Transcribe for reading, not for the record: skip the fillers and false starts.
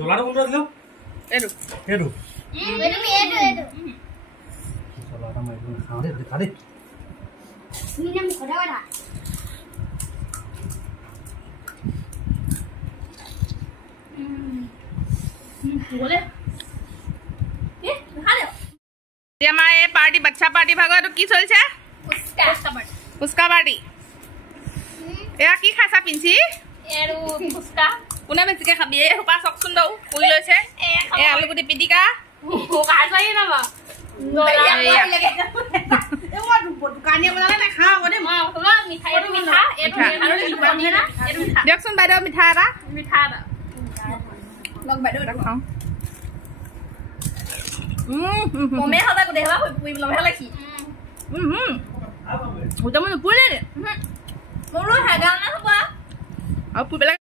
জলাটো কোনটো দিলো এটো এটো জলাটা মাইলো খাও দে খা দে মিনাম খড়া খড়া बोले ये खा ले ये हमारे पार्टी बच्चा पार्टी भागो तो की चल छे पुस्का पार्टी या की खासा पिंची एरु पुस्का कोने बेसी के खाबी ए होपा सकसुन दौ पुई लैছে ए आलू गुटी पिटिका ओ खा जाई ना बा दुकानिया बनाले ना खाओ गदे मां तोला मिठाई एरु मिठा एरु ना एरु मिठा देखसुन बाइदो मिठा এটা लग बाइदो खाओ मम्मी खाता को देहवा पुई लम हेला की उता मन पुले मोरो है गाना बा अब पुई